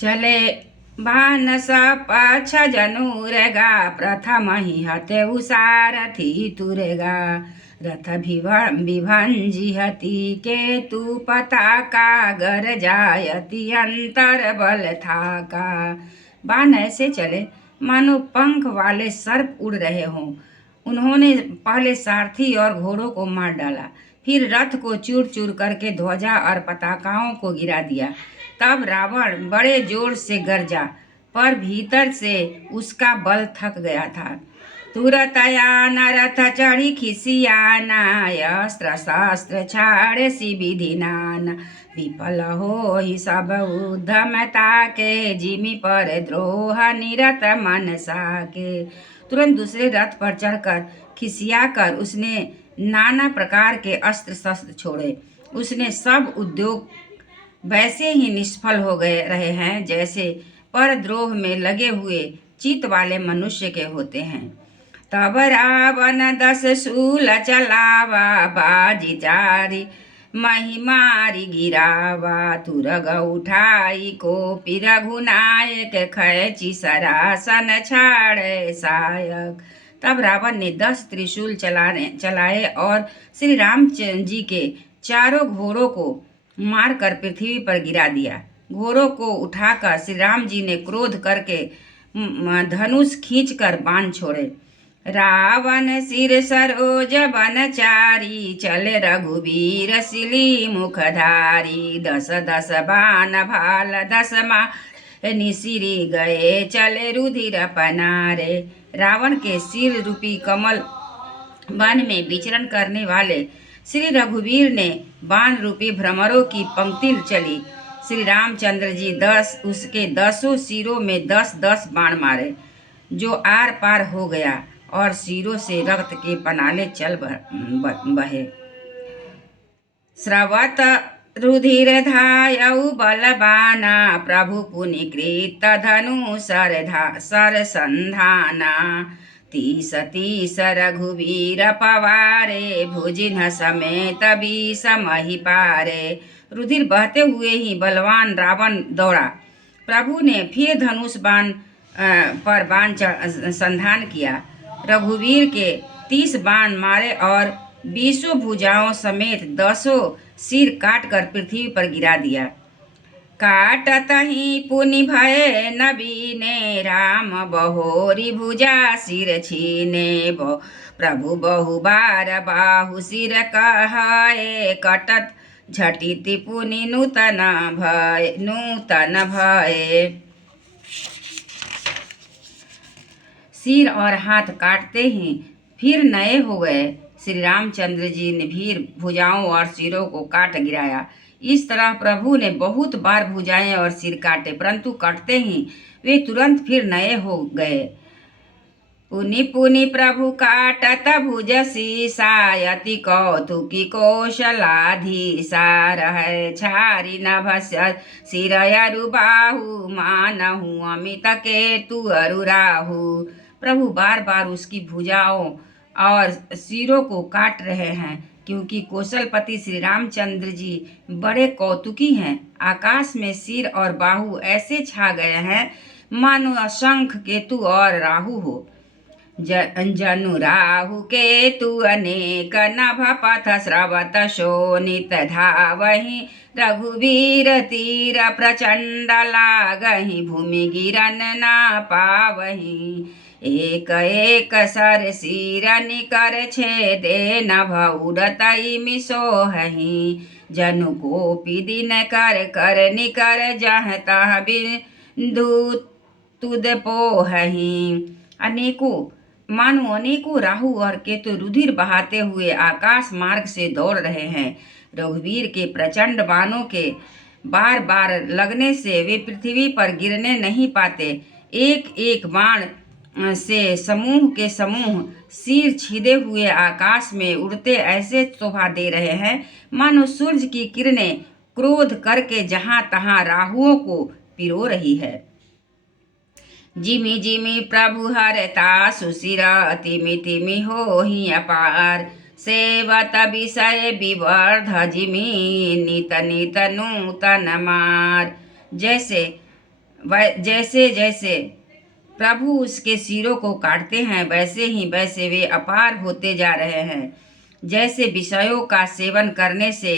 चले भानस पाछ जनुरेगा, प्रथम ही हते सारथी तुरेगा। रथ विभंजी हति केतु पताका, गर जायति अंतर बल थाका। बाण ऐसे चले मानो पंख वाले सर्प उड़ रहे हों। उन्होंने पहले सारथी और घोड़ों को मार डाला, फिर रथ को चूर चूर करके ध्वजा और पताकाओं को गिरा दिया। तब रावण बड़े जोर से गरजा, पर भीतर से उसका बल थक गया था। तुरत आयान रथ चढ़ी खिसियाना, अस्त्र शस्त्र छाड़े सी विधि नाना। विफल हो ही सब उद्यमता के, जिमि पर द्रोह निरत मन साके। तुरंत दूसरे रथ पर चढ़कर खिसिया कर उसने नाना प्रकार के अस्त्र शस्त्र छोड़े। उसने सब उद्योग वैसे ही निष्फल हो गए रहे हैं जैसे परद्रोह में लगे हुए चित वाले मनुष्य के होते हैं। तब रावण 10 शूल चलावा, बाजी जारी महिमारी गिरावा। तुरग उठाई को रघुनायक, खैची सरासन छाड़े सायक। तब रावण ने 10 त्रिशूल चलाए और श्री रामचंद्र जी के चारों घोड़ों को मारकर पृथ्वी पर गिरा दिया। घोड़ों को उठाकर श्री राम जी ने क्रोध करके धनुष खींचकर बाण छोड़े। रावण सिर सरोज बनचारी, चले रघुवीर सिली मुखधारी। 10 10 बाण भाल 10 मार निसिरी गए, चले रुधिर पनारे। रावण के सिर रूपी कमल वन में विचरण करने वाले श्री रघुवीर ने बाण रूपी भ्रमरों की पंक्ति चली। श्री रामचंद्र जी उसके 10 सिरों में 10 10 बाण मारे, जो आर पार हो गया और सिरों से रक्त के पनाले चल बहे। स्रवत रुधिर धायउ बलबाना, प्रभु पुनिकृत धनु सर संधाना। 30 30 रघुवीर पवारे, भुजिन समेत 20 मही पारे। रुधिर बहते हुए ही बलवान रावण दौड़ा। प्रभु ने फिर धनुष बाण पर बाण संधान किया। रघुवीर के 30 बाण मारे और 20 भुजाओं समेत 10 सिर काटकर पृथ्वी पर गिरा दिया। काटत ही पुनि भय नबीने, राम बहोरी भुजा सिर छीने। प्रभु बहु बार बाहु सिर कहाए, कटत झटिति पुनि नूतन भय। सिर और हाथ काटते ही फिर नए हो गए। श्री रामचंद्र जी ने फिर भुजाओं और सिरों को काट गिराया। इस तरह प्रभु ने बहुत बार भुजाएं और सिर काटे, परंतु कटते ही वे तुरंत फिर नए हो गए। पुनि पुनि प्रभु काटत भुज सीसायति, कौतुकी कौशलाधीसा। रहे छारी नभस्य सिर अरु बाहु, मानहु अमित केतु अरु राहु। प्रभु बार बार उसकी भुजाओं और सिरों को काट रहे हैं, क्योंकि कौशलपति श्री रामचंद्र जी बड़े कौतुकी हैं। आकाश में सिर और बाहु ऐसे छा गए हैं मानो शंख केतु और राहु हो। जनु राहु केतु अनेक, नभ पथ स्रवत शोणित धावहि। रघुवीर तीर प्रचंड लागहि, भूमि गिरन न पावहि। एक एक सर सिर निकर छेदे, नभ उड़तई मिसोहहि। जनु कोपि दिन कर कर निकर, जह तह बिंदु तुद पोहहि। अनेकों राहु और केतु रुधिर बहाते हुए आकाश मार्ग से दौड़ रहे हैं। रघुवीर के प्रचंड बाणों के बार बार लगने से वे पृथ्वी पर गिरने नहीं पाते। एक एक बाण से समूह के समूह सिर छीदे हुए आकाश में उड़ते ऐसे शोभा दे रहे हैं मानो सूरज की किरणें क्रोध करके जहां तहां राहुओं को पिरो रही है। जिमि जिमि प्रभु हरता सुशिर, तिमि तिमि होहि अपार। सेवत विषय विवर्ध, जिमि नित नित नूतन मार। जैसे जैसे जैसे प्रभु उसके सिरों को काटते हैं वैसे वे अपार होते जा रहे हैं। जैसे विषयों का सेवन करने से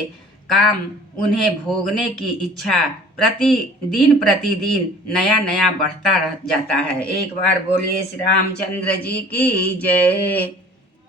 काम उन्हें भोगने की इच्छा प्रतिदिन नया नया बढ़ता रह जाता है। एक बार बोलिए श्री रामचंद्र जी की जय।